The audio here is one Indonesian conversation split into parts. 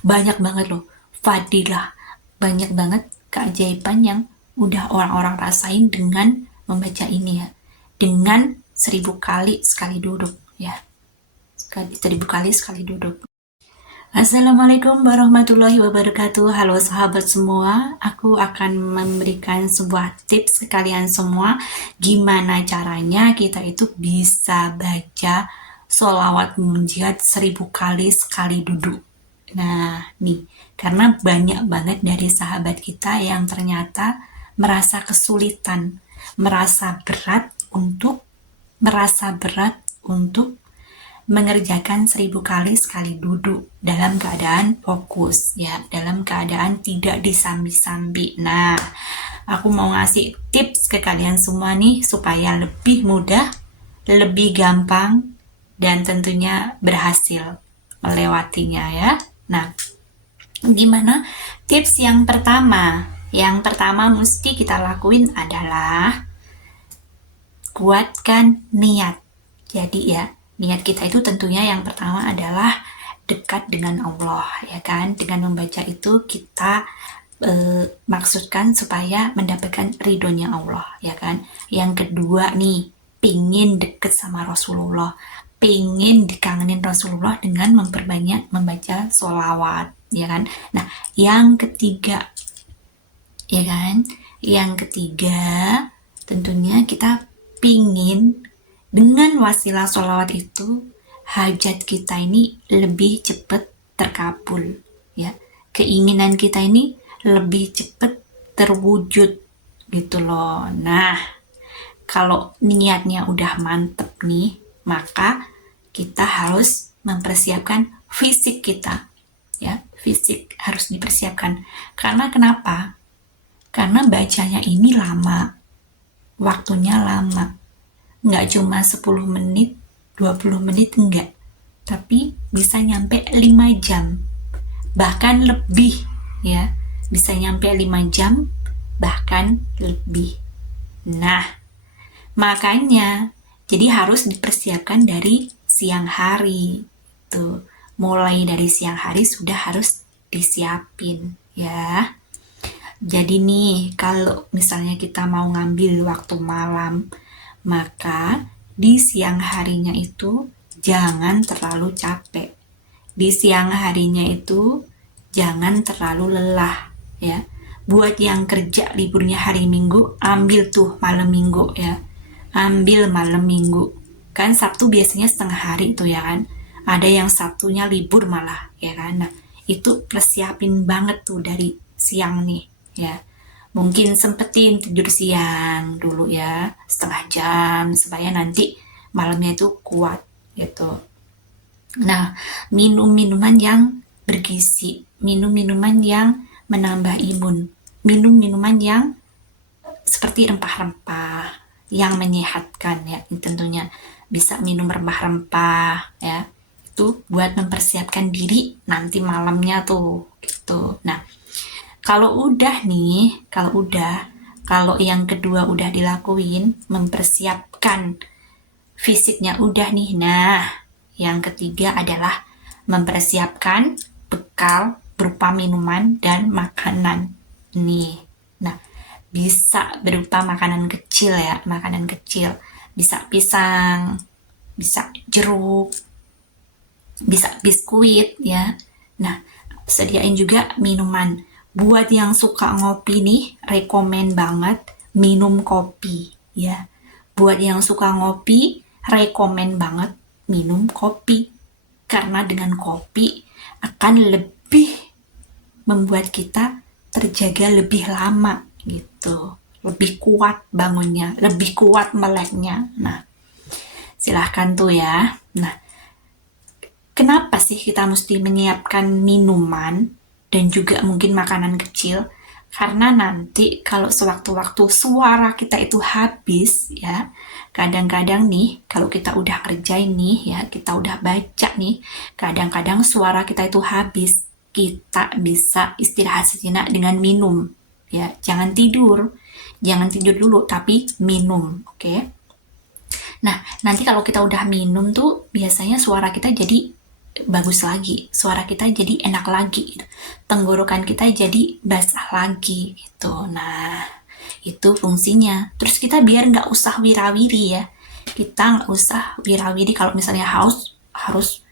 banyak banget loh fadilah, banyak banget keajaiban yang udah orang-orang rasain dengan membaca ini ya, dengan 1000 kali sekali duduk ya, 1000 kali sekali duduk. Assalamualaikum warahmatullahi wabarakatuh. Halo sahabat semua, aku akan memberikan sebuah tips ke kalian semua gimana caranya kita itu bisa baca sholawat munjiat 1000 kali sekali duduk. Nah nih, karena banyak banget dari sahabat kita yang ternyata merasa kesulitan, merasa berat untuk mengerjakan 1000 kali sekali duduk dalam keadaan fokus ya, dalam keadaan tidak disambi-sambi. Nah, aku mau ngasih tips ke kalian semua nih supaya lebih mudah, lebih gampang, dan tentunya berhasil melewatinya ya. Nah, gimana? Tips yang pertama, mesti kita lakuin adalah kuatkan niat. Jadi ya, niat kita itu tentunya yang pertama adalah dekat dengan Allah, ya kan? Dengan membaca itu kita maksudkan supaya mendapatkan ridhonya Allah, ya kan? Yang kedua nih, pingin deket sama Rasulullah, pingin dikangenin Rasulullah dengan memperbanyak membaca sholawat, ya kan? Nah, yang ketiga, ya kan? Yang ketiga, tentunya kita pingin dengan wasilah sholawat itu hajat kita ini lebih cepat terkabul ya, keinginan kita ini lebih cepat terwujud gitu loh. Nah, kalau niatnya udah mantep nih, maka kita harus mempersiapkan fisik kita ya, fisik harus dipersiapkan. Karena kenapa? Karena bacanya ini lama, waktunya lama, nggak cuma 10 menit, 20 menit, enggak. Tapi bisa nyampe 5 jam, bahkan lebih ya. Bisa nyampe 5 jam, bahkan lebih. Nah, makanya, jadi harus dipersiapkan dari siang hari. Tuh, mulai dari siang hari sudah harus disiapin ya. Jadi nih, kalau misalnya kita mau ngambil waktu malam, maka di siang harinya itu jangan terlalu capek. Di siang harinya itu jangan terlalu lelah ya. Buat yang kerja liburnya hari Minggu, ambil tuh malam Minggu ya. Ambil malam Minggu. Kan Sabtu biasanya setengah hari tuh ya kan. Ada yang Sabtunya libur malah ya kan. Nah, itu persiapin banget tuh dari siang nih ya. Mungkin sempetin tidur siang dulu ya, setengah jam, supaya nanti malamnya itu kuat gitu. Nah, minum minuman yang bergizi, minum minuman yang menambah imun, minum minuman yang seperti rempah-rempah yang menyehatkan ya, tentunya bisa minum rempah-rempah ya, itu buat mempersiapkan diri nanti malamnya tuh gitu. Nah, kalau yang kedua udah dilakuin, mempersiapkan fisiknya udah nih. Nah, yang ketiga adalah mempersiapkan bekal berupa minuman dan makanan. Nih. Nah, bisa berupa makanan kecil ya, makanan kecil. Bisa pisang, bisa jeruk, bisa biskuit ya. Nah, sediain juga minuman. Buat yang suka ngopi nih, rekomen banget minum kopi ya. Buat yang suka ngopi, rekomen banget minum kopi. Karena dengan kopi akan lebih membuat kita terjaga lebih lama gitu. Lebih kuat bangunnya, lebih kuat meleknya. Nah, silahkan tuh ya. Nah, kenapa sih kita mesti menyiapkan minuman dan juga mungkin makanan kecil? Karena nanti kalau sewaktu-waktu suara kita itu habis ya, kadang-kadang nih kalau kita udah kerjain nih ya, kita udah baca nih, kadang-kadang suara kita itu habis, kita bisa istirahat sejenak dengan minum ya. Jangan tidur dulu, tapi minum, oke? Nah, nanti kalau kita udah minum tuh biasanya suara kita jadi bagus lagi, suara kita jadi enak lagi, gitu. Tenggorokan kita jadi basah lagi gitu. Nah, itu fungsinya. Terus kita biar nggak usah wirawiri ya, kita nggak usah wirawiri kalau misalnya haus harus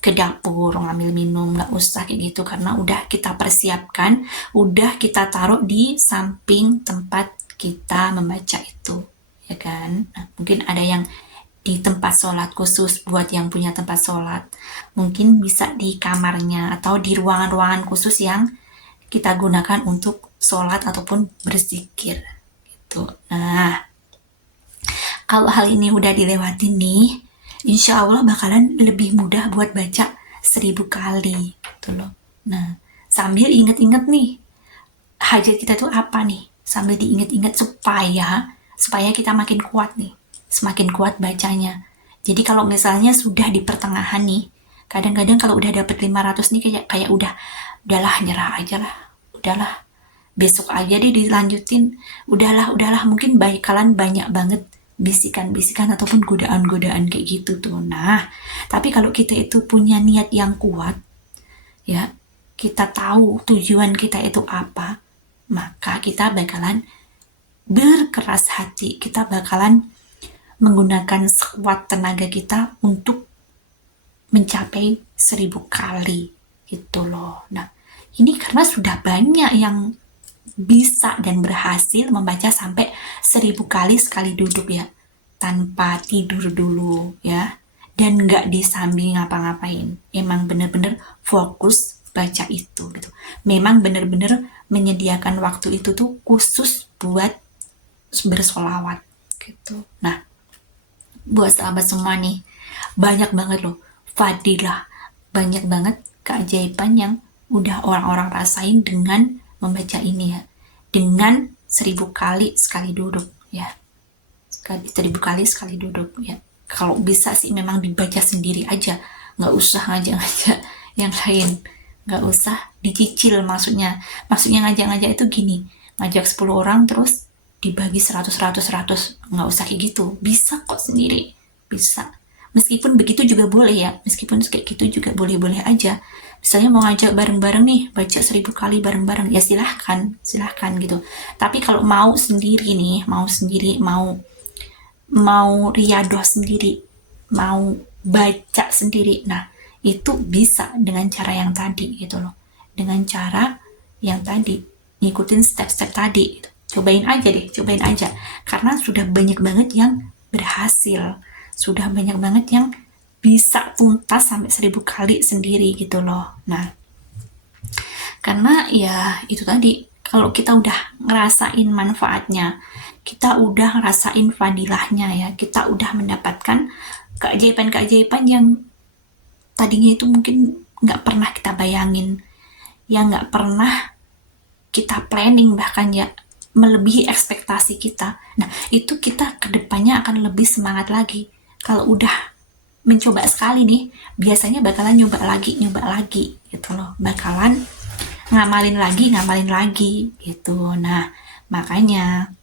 ke dapur ngambil minum, nggak usah kayak gitu, karena udah kita persiapkan, udah kita taruh di samping tempat kita membaca itu, ya kan. Nah, mungkin ada yang di tempat sholat khusus, buat yang punya tempat sholat mungkin bisa di kamarnya atau di ruangan-ruangan khusus yang kita gunakan untuk sholat ataupun berzikir gitu. Nah, kalau hal ini udah dilewatin nih, insya Allah bakalan lebih mudah buat baca 1000 kali gitu loh. Nah, sambil inget-inget nih, hajat kita tuh apa nih, sambil diinget-inget supaya kita makin kuat nih, semakin kuat bacanya. Jadi kalau misalnya sudah di pertengahan nih, kadang-kadang kalau udah dapet 500 nih kayak udahlah nyerah aja lah, udahlah besok aja deh dilanjutin, udahlah mungkin bakalan banyak banget bisikan-bisikan ataupun godaan-godaan kayak gitu tuh. Nah, tapi kalau kita itu punya niat yang kuat, ya, kita tahu tujuan kita itu apa, maka kita bakalan berkeras hati, kita bakalan menggunakan sekuat tenaga kita untuk mencapai 1000 kali gitu loh. Nah, ini karena sudah banyak yang bisa dan berhasil membaca sampai 1000 kali sekali duduk ya, tanpa tidur dulu ya, dan nggak disambi ngapa-ngapain, emang bener-bener fokus baca itu gitu. Memang bener-bener menyediakan waktu itu tuh khusus buat bersolawat gitu. Nah, buat sahabat semua nih, banyak banget loh fadilah, banyak banget keajaiban yang udah orang-orang rasain dengan membaca ini ya, dengan 1000 kali sekali duduk ya, 1000 kali sekali duduk ya. Kalau bisa sih memang dibaca sendiri aja, nggak usah ngajak-ngajak yang lain, nggak usah dicicil. Maksudnya ngajak-ngajak itu gini, ngajak 10 orang terus dibagi 100, nggak usah kayak gitu, bisa kok sendiri, bisa. Meskipun begitu juga boleh ya, meskipun kayak gitu juga boleh-boleh aja. Misalnya mau ngajak bareng-bareng nih, baca 1000 kali bareng-bareng, ya silahkan gitu. Tapi kalau mau sendiri nih, mau riadoh sendiri, mau baca sendiri, nah itu bisa dengan cara yang tadi gitu loh, dengan cara yang tadi, ngikutin step-step tadi gitu. Cobain aja, karena sudah banyak banget yang berhasil, sudah banyak banget yang bisa tuntas sampai 1000 kali sendiri gitu loh. Nah, karena ya itu tadi, kalau kita udah ngerasain manfaatnya, kita udah ngerasain fadilahnya ya, kita udah mendapatkan keajaiban-keajaiban yang tadinya itu mungkin nggak pernah kita bayangin, yang nggak pernah kita planning, bahkan ya melebihi ekspektasi kita. Nah, itu kita kedepannya akan lebih semangat lagi. Kalau udah mencoba sekali nih, biasanya bakalan nyoba lagi gitu loh, bakalan ngamalin lagi gitu. Nah, makanya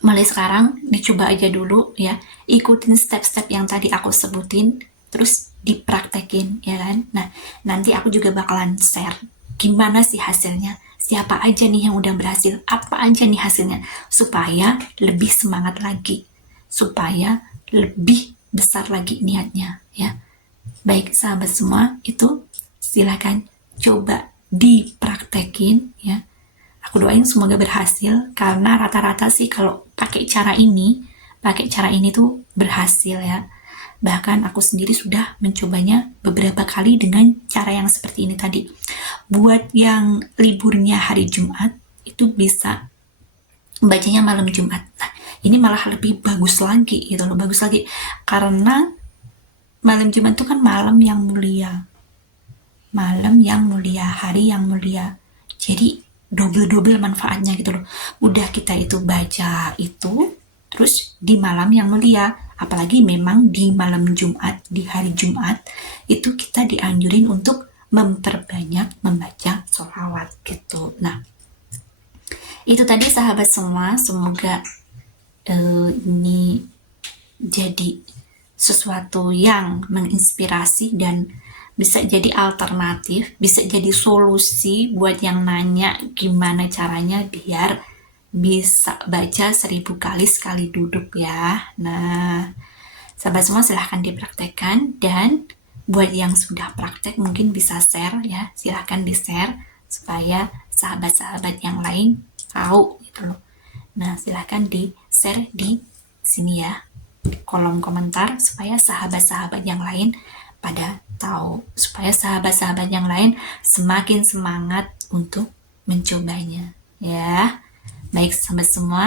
mulai sekarang dicoba aja dulu ya, ikutin step-step yang tadi aku sebutin, terus dipraktekin ya kan. Nah, nanti aku juga bakalan share gimana sih hasilnya, siapa aja nih yang udah berhasil, apa aja nih hasilnya, supaya lebih semangat lagi, supaya lebih besar lagi niatnya ya. Baik sahabat semua, itu silakan coba dipraktekin ya. Aku doain semoga berhasil, karena rata-rata sih kalau pakai cara ini tuh berhasil ya. Bahkan aku sendiri sudah mencobanya beberapa kali dengan cara yang seperti ini tadi. Buat yang liburnya hari Jumat, itu bisa bacanya malam Jumat. Nah, ini malah lebih bagus lagi gitu loh, bagus lagi. Karena malam Jumat itu kan malam yang mulia, hari yang mulia. Jadi double manfaatnya gitu loh. Udah kita itu baca itu, terus di malam yang mulia, apalagi memang di malam Jumat, di hari Jumat, itu kita dianjurin untuk memperbanyak membaca sholawat gitu. Nah, itu tadi sahabat semua, semoga ini jadi sesuatu yang menginspirasi dan bisa jadi alternatif, bisa jadi solusi buat yang nanya gimana caranya biar bisa baca 1000 kali sekali duduk ya. Nah, sahabat semua silahkan dipraktekkan, dan buat yang sudah praktek mungkin bisa share ya, silahkan di-share supaya sahabat-sahabat yang lain tahu gitu loh. Nah, silahkan di-share di sini ya, kolom komentar, supaya sahabat-sahabat yang lain pada tahu, supaya sahabat-sahabat yang lain semakin semangat untuk mencobanya ya. Baik sahabat semua,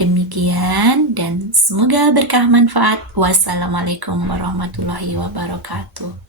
demikian dan semoga berkah manfaat. Wassalamualaikum warahmatullahi wabarakatuh.